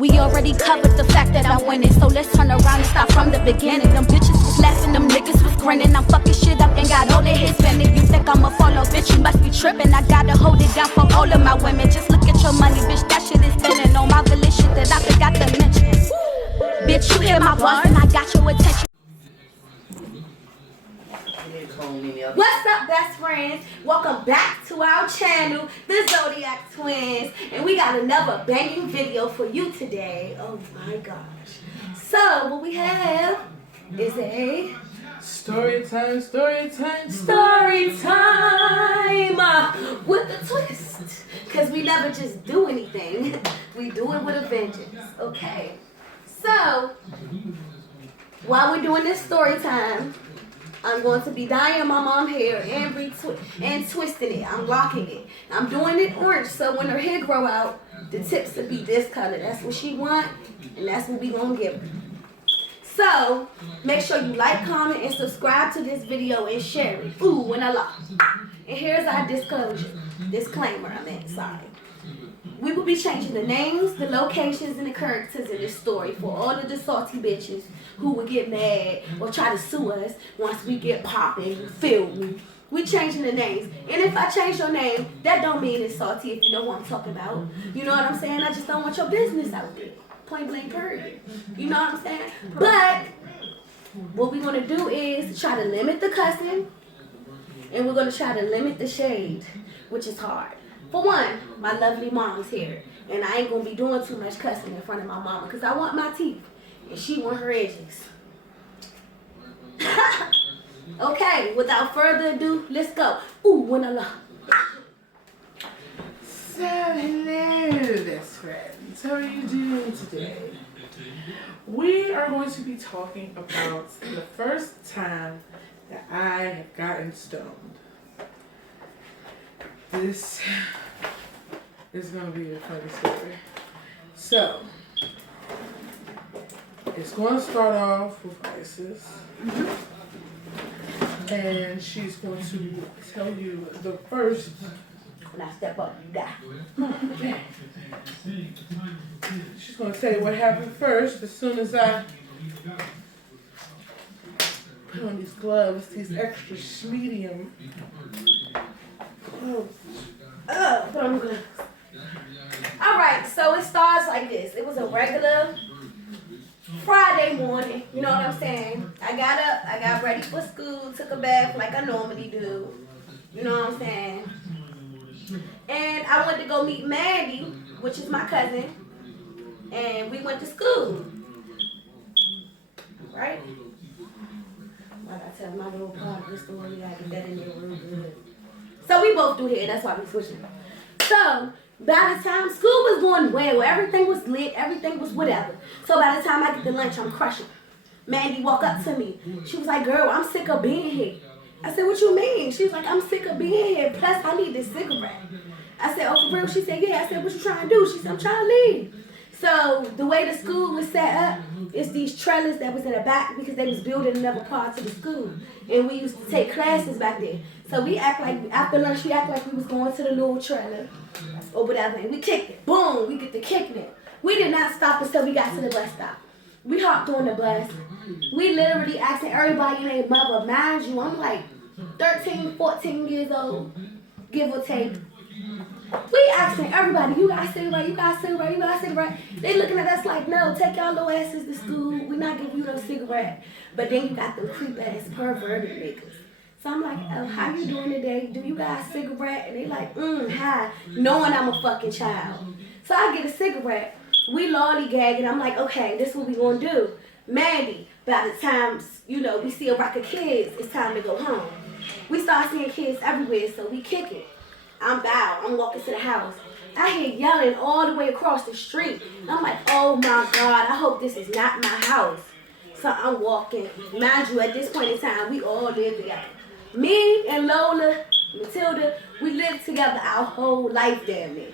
We already covered the fact that I'm winning, so let's turn around and start from the beginning. Them bitches was laughing, them niggas was grinning. I'm fucking shit up and got all their heads spinning. You think I'ma follow, bitch, you must be tripping. I gotta hold it down for all of my women. Just look at your money, bitch, that shit is spinning. On my village shit that I forgot to mention. Bitch, you hear my bars and I got your attention. What's up, best friends? Welcome back to our channel, the Zodiac Twins, and we got another banging video for you today. Oh my gosh. So what we have is a story time with a twist, because we never just do anything. We do it with a vengeance. Okay, so while we're doing this story time, I'm going to be dyeing my mom's hair and twisting it. I'm locking it. I'm doing it orange, so when her hair grow out, the tips will be this color. That's what she want, and that's what we gonna give her. So make sure you like, comment, and subscribe to this video and share it. Ooh, when I lock. And here's our disclaimer. Sorry. We will be changing the names, the locations, and the characters in this story for all of the salty bitches who would get mad or try to sue us once we get popping. You feel me? We changing the names. And if I change your name, that don't mean it's salty if you know who I'm talking about. You know what I'm saying? I just don't want your business out there. Point blank period. You know what I'm saying? But what we're going to do is try to limit the cussing, and we're going to try to limit the shade, which is hard. For one, my lovely mom's here, and I ain't going to be doing too much cussing in front of my mama because I want my teeth, and she want her edges. Okay, without further ado, let's go. Ooh, when I love. So, hello, best friends. How are you doing today? We are going to be talking about the first time that I have gotten stoned. This is going to be a funny story. So, it's going to start off with Isis. And she's going to tell you the first. When I step up, you die. Okay. She's going to tell you what happened first as soon as I put on these gloves, these extra medium gloves. Put on the gloves. Alright, so it starts like this. It was a regular Friday morning, you know what I'm saying? I got up, I got ready for school, took a bath like I normally do. You know what I'm saying? And I went to go meet Mandy, which is my cousin, and we went to school. Right? Like I tell my little part of the story, I get that in there real good. So we both do hair, that's why we switching. So by the time school was going well, everything was lit, everything was whatever. So by the time I get to lunch, I'm crushing. Mandy walked up to me. She was like, girl, I'm sick of being here. I said, what you mean? She was like, I'm sick of being here. Plus, I need this cigarette. I said, oh, for real? She said, yeah. I said, what you trying to do? She said, I'm trying to leave. So the way the school was set up, it's these trailers that was in the back because they was building another part to the school. And we used to take classes back there. So we act like, after lunch, we act like we was going to the little trailer or whatever. And we kicked it. Boom, we get to kicking it. We did not stop until we got to the bus stop. We hopped on the bus. We literally asking everybody and their mother. Mind you, I'm like 13, 14 years old, give or take. We asking everybody, you got a cigarette, you got a cigarette, you got a cigarette. They looking at us like, no, take y'all little asses to school. We not giving you no cigarette. But then you got the creep ass perverted niggas. So I'm like, oh, how you doing today? Do you got a cigarette? And they like, hi, knowing I'm a fucking child. So I get a cigarette. We lollygagging. I'm like, okay, this is what we gonna do. Mandy, by the time, you know, we see a rack of kids, it's time to go home. We start seeing kids everywhere, so we kick it. I'm bowed. I'm walking to the house. I hear yelling all the way across the street. I'm like, oh my God, I hope this is not my house. So I'm walking. Mind you, at this point in time, we all live together. Me and Lola, Matilda, we lived together our whole life damn near.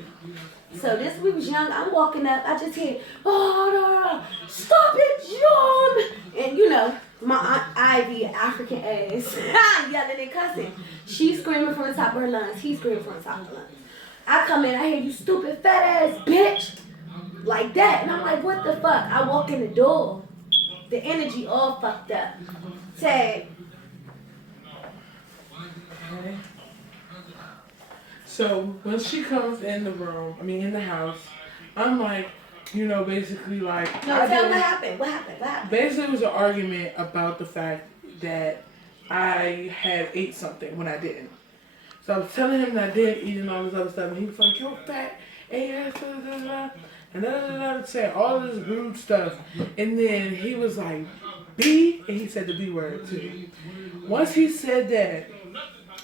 So this, we was young. I'm walking up. I just hear, oh, no, stop it, John. And you know, my Aunt Ivy, African ass, yelling and cussing. She's screaming from the top of her lungs. He's screaming from the top of her lungs. I come in, I hear, you stupid fat ass bitch. like that. And I'm like, what the fuck? I walk in the door. The energy all fucked up. Tag. Okay. So when she comes in the room, in the house, I'm like, basically like. No, tell what happened. What happened? Basically, it was an argument about the fact that I had ate something when I didn't. So I was telling him that I did eat and all this other stuff, and he was like, "You're fat," and saying all this rude stuff. And then he was like, "B," and he said the B word too. Once he said that,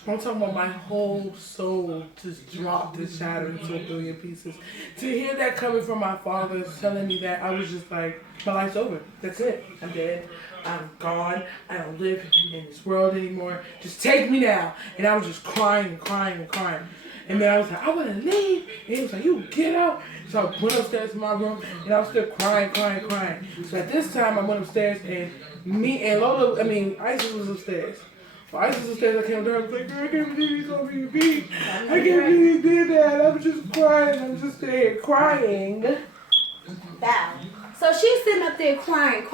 I'm talking about my whole soul just dropped and shattered into a billion pieces. To hear that coming from my father telling me that, I was just like, my life's over. That's it. I'm dead. I'm gone. I don't live in this world anymore. Just take me now. And I was just crying and crying and crying. And then I was like, I want to leave. And he was like, you get out. So I went upstairs to my room, and I was still crying. So at this time, I went upstairs, and me and Lola, Isis was upstairs. Well, Isis was upstairs, I came down, I was like, girl, I can't believe you told me to be. I can't believe you did that. I was just crying. I'm just there crying. Wow. So she's sitting up there crying,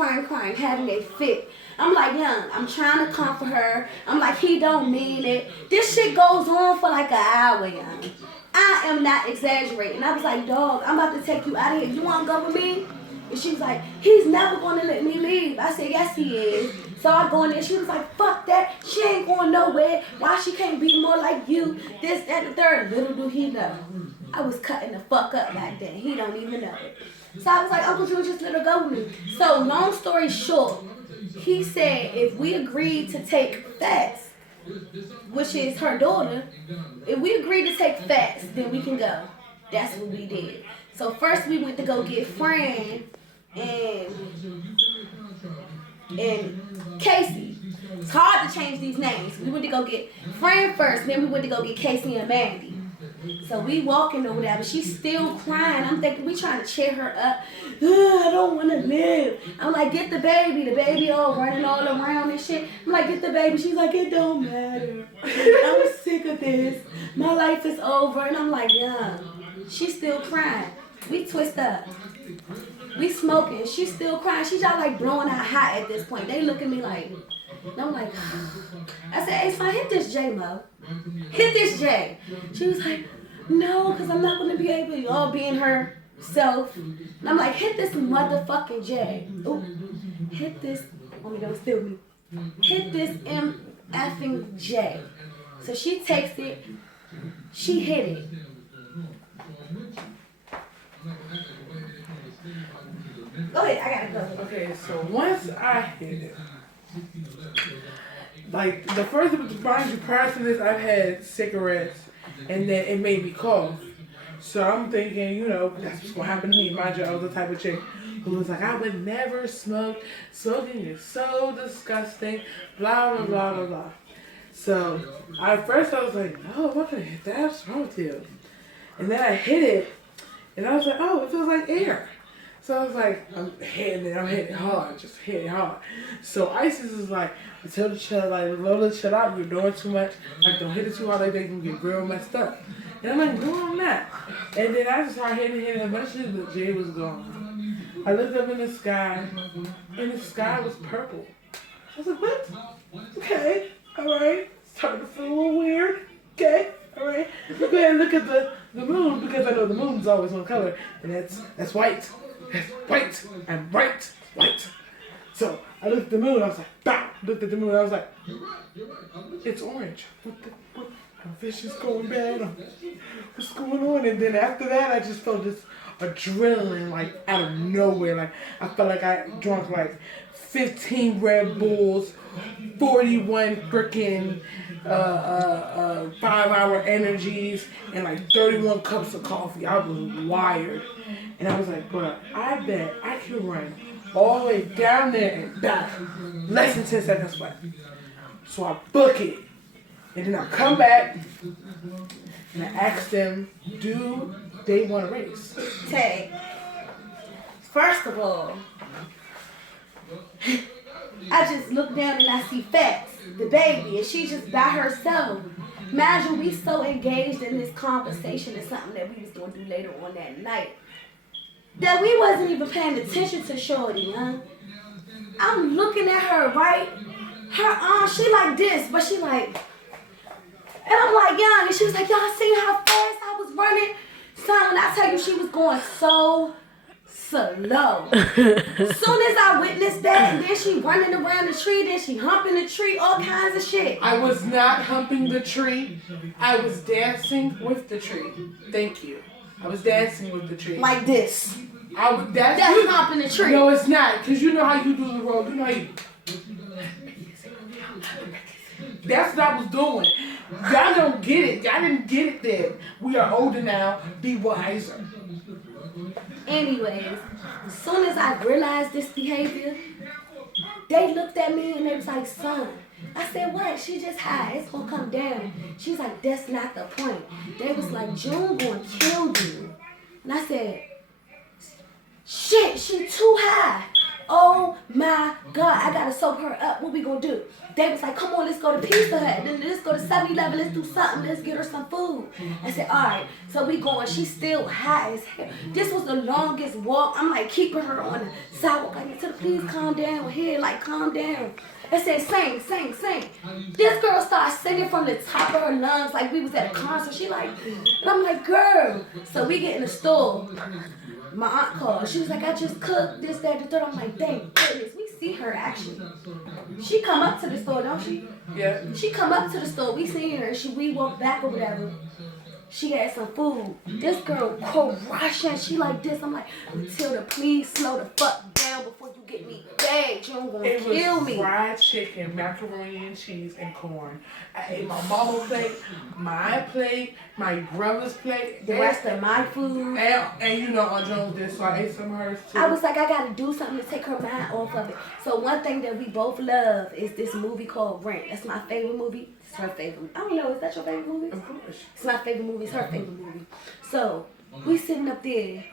having a fit. I'm like, young, I'm trying to comfort her. I'm like, he don't mean it. This shit goes on for like an hour, young. I am not exaggerating. I was like, dog, I'm about to take you out of here. You want to go with me? And she was like, he's never going to let me leave. I said, yes, he is. So I go in there. She was like, fuck that. She ain't going nowhere. Why she can't be more like you? This, that, and the third. Little do he know. I was cutting the fuck up back then. He don't even know it. So I was like, Uncle Drew, just let her go with me. So long story short, he said if we agreed to take Fats, which is her daughter, if we agreed to take Fats, then we can go. That's what we did. So first we went to go get Fran and Casey. It's hard to change these names. We went to go get Fran first, then we went to go get Casey and Mandy. So we walking over there, but she's still crying. I'm thinking we trying to cheer her up. I don't want to live. I'm like, get the baby. The baby all running all around and shit. I'm like, get the baby. She's like, it don't matter. I'm sick of this. My life is over. And I'm like, yeah. She's still crying. We twist up. We smoking. She's still crying. She's all like blowing out hot at this point. They look at me like, and I'm like, I said, hey, son, hit this J, Mo. Hit this J. She was like, no, because I'm not going to be able to all being herself. And I'm like, hit this motherfucking J. Ooh, hit this, don't steal me. Hit this M-effing J. So she takes it. She hit it. Go ahead, I gotta go. Okay, so once I hit it, like the first mind you prior to this, I've had cigarettes, and then it made me cough. So I'm thinking, that's what's gonna happen to me. Mind you, I was the type of chick who was like, I would never smoke. Smoking is so disgusting. Blah blah blah blah blah. So at first I was like, no, I'm not gonna hit that. What's wrong with you? And then I hit it, and I was like, oh, it feels like air. So I was like, I'm hitting it hard, just hitting it hard. So Isis is like, I tell the child, like, Lola, chill out, you're doing too much. Like, don't hit it too hard, like, they can get real messed up. And I'm like, no, I'm not. And then I just started hitting, eventually the J was gone. I looked up in the sky, and the sky was purple. I was like, what? Okay, all right. Starting to feel a little weird. Okay, all right. Go ahead and look at the moon, because I know the moon's always one color, and that's white. It's white and bright white. So I looked at the moon. I was like, bah! Looked at the moon. I was like, it's orange. What? My vision's going bad. What's going on? And then after that, I just felt this adrenaline like out of nowhere. Like I felt like I drunk like 15 Red Bulls, 41 freaking 5-hour energies, and like 31 cups of coffee. I was wired. And I was like, bro, I bet I can run all the way down there and back less than 10 seconds flat. So I book it. And then I come back and I ask them, do they want to race? Tay, first of all, I just look down and I see Fats, the baby, and she's just by herself. Imagine we so engaged in this conversation is something that we was going to do later on that night. that we wasn't even paying attention to Shorty, huh? I'm looking at her, right? Her arm, she like this, but she like, and I'm like, young, and she was like, y'all seen how fast I was running? Son, when I tell you she was going so slow. As soon as I witnessed that, and then she running around the tree, then she humping the tree, all kinds of shit. I was not humping the tree. I was dancing with the tree. Thank you. I was dancing with the tree. Like this. That's humping the tree. No, it's not. Because you know how you do the roll. You know how you... That's what I was doing. Y'all don't get it. Y'all didn't get it then. We are older now. Be wiser. Anyways, as soon as I realized this behavior, they looked at me and they was like, son. I said, what? She just high. It's gonna come down. She's like, that's not the point. They was like, June gonna kill you. And I said, shit, she too high. Oh my God, I gotta soak her up. What we gonna do? They was like, come on, let's go to Pizza Hut. Then let's go to 7-Eleven. Let's do something. Let's get her some food. I said, all right. So we going. She's still high as hell. This was the longest walk. I'm like keeping her on the sidewalk. I said, please calm down. Here, like calm down. I said, sing, sing, sing. This girl started singing from the top of her lungs like we was at a concert. She like, and I'm like, girl. So we get in the store. My aunt called. She was like, I just cooked this, that, the third. I'm like, thank goodness. We see her actually. She come up to the store, don't she? Yeah. She come up to the store. We seen her. We walked back or whatever. She had some food. This girl crushing. She like this. I'm like, Matilda, please slow the fuck down before you get me bad. June gonna kill me. It was fried chicken, macaroni and cheese, and corn. I ate my mama plate, my plate, my brother's plate. The rest of my food. And you know Aunt Jones did, so I ate some of hers too. I was like, I gotta do something to take her mind off of it. So one thing that we both love is this movie called Rent. That's my favorite movie. It's her favorite. I don't know, is that your favorite movie? Of course. It's my favorite movie. It's her favorite movie. So we sitting up there.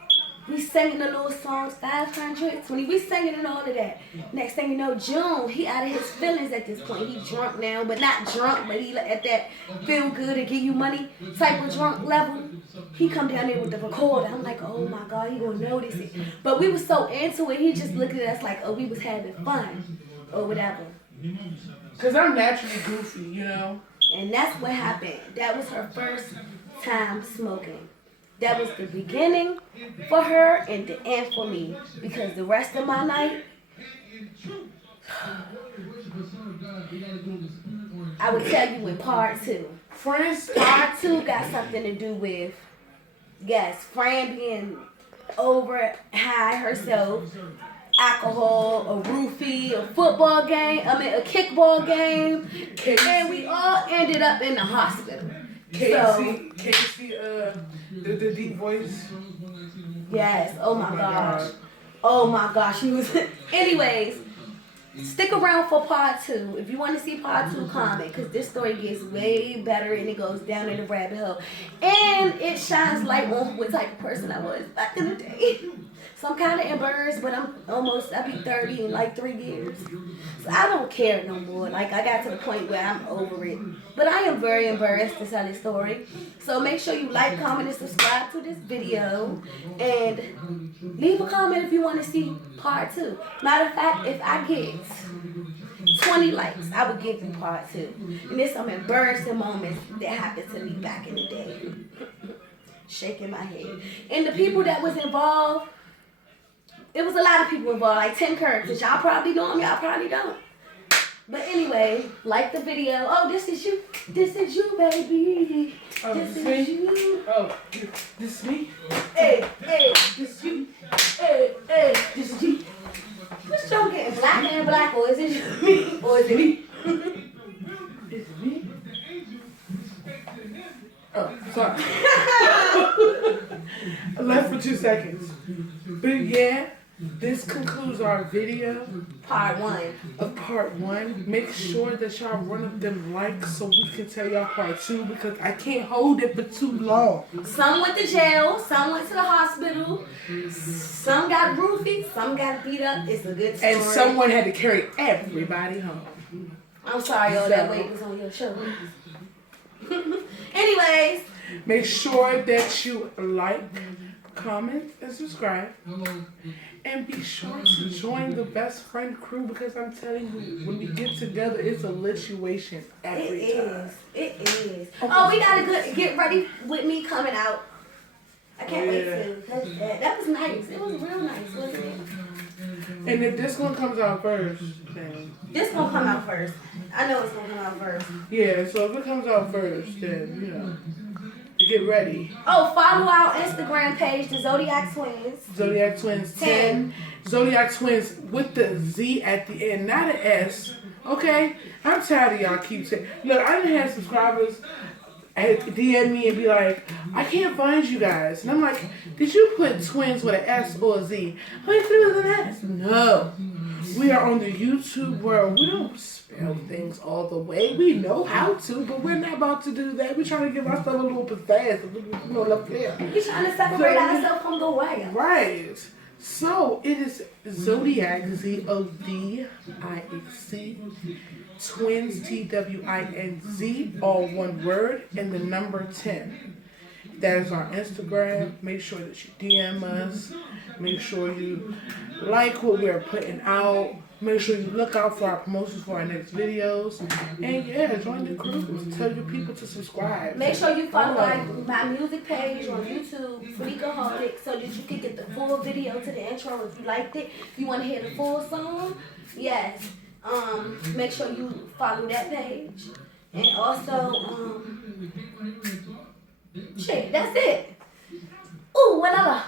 We singing the little songs, 520. We singing and all of that. Next thing you know, June, he out of his feelings at this point. He drunk now, but not drunk, but he at that feel good and give you money type of drunk level. He come down there with the recorder. I'm like, oh my God, he gonna notice it. But we was so into it, he just looked at us like, oh, we was having fun or whatever. Because I'm naturally goofy, you know? And that's what happened. That was her first time smoking. That was the beginning for her and the end for me. Because the rest of my night, I would tell you in part 2. Friends, Part 2 got something to do with, yes, Fran being over high herself, alcohol, a roofie, a football game, a kickball game, and we all ended up in the hospital. Casey, the deep voice. Yes, oh my gosh. Oh my gosh, she was, anyways, stick around for part 2. If you want to see part 2, comment, because this story gets way better and it goes down in the rabbit hole. And it shines light on what type of person I was back in the day. So I'm kind of embarrassed, but I'll be 30 in like 3 years. So I don't care no more. Like, I got to the point where I'm over it. But I am very embarrassed to tell this story. So make sure you like, comment, and subscribe to this video. And leave a comment if you want to see part 2. Matter of fact, if I get 20 likes, I would give you part 2. And there's some embarrassing moments that happened to me back in the day. Shaking my head. And the people that was involved, it was a lot of people involved, like 10 characters. Y'all probably know them, y'all probably don't. But anyway, like the video. Oh, this is you. This is you, baby. Oh, this is you. Oh, this is me? Hey, hey, this is you. Hey, hey, this is you. Which show getting blacker and blacker? Or is it me? Or is it me? This is me? Oh, sorry. I left for 2 seconds. But yeah, this concludes our video. Part 1. Of part 1. Make sure that y'all run up them likes so we can tell y'all part 2 because I can't hold it for too long. Some went to jail, some went to the hospital, some got roofied, some got beat up. It's a good story. And someone had to carry everybody home. I'm sorry all that weight was on your shoulders. Anyways. Make sure that you like, comment, and subscribe. And be sure to join the best friend crew because I'm telling you, when we get together, it's a lituation every time. It is. Oh, we gotta get ready with me coming out. I can't wait to. That was nice. It was real nice, wasn't it? And if this one comes out first, then... This gonna come out first. I know it's gonna come out first. Yeah, so if it comes out first, then, you know, get ready. Oh, follow our Instagram page, the Zodiac Twins. Zodiac Twins 10. Zodiac Twins with the Z at the end, not an S. Okay? I'm tired of y'all keep saying... Look, I done had subscribers DM me and be like, I can't find you guys. And I'm like, did you put twins with an S or a Z? I went through with an S. No. We are on the YouTube world. We don't spell things all the way. We know how to, but we're not about to do that. We're trying to give ourselves a little pizzazz, a little flair. We're trying to separate ourselves from the way. Right. So it is Zodiac, ZODIAC, Twins, TWINZ, all one word, and the number 10. That is our Instagram. Make sure that you DM us. Make sure you like what we're putting out. Make sure you look out for our promotions for our next videos. And yeah, join the crew. Tell your people to subscribe. Make sure you follow my music page on YouTube, Fleekaholic, so that you can get the full video to the intro if you liked it. If you want to hear the full song, yes. Make sure you follow that page. And also, shit, that's it. Ooh, Lola.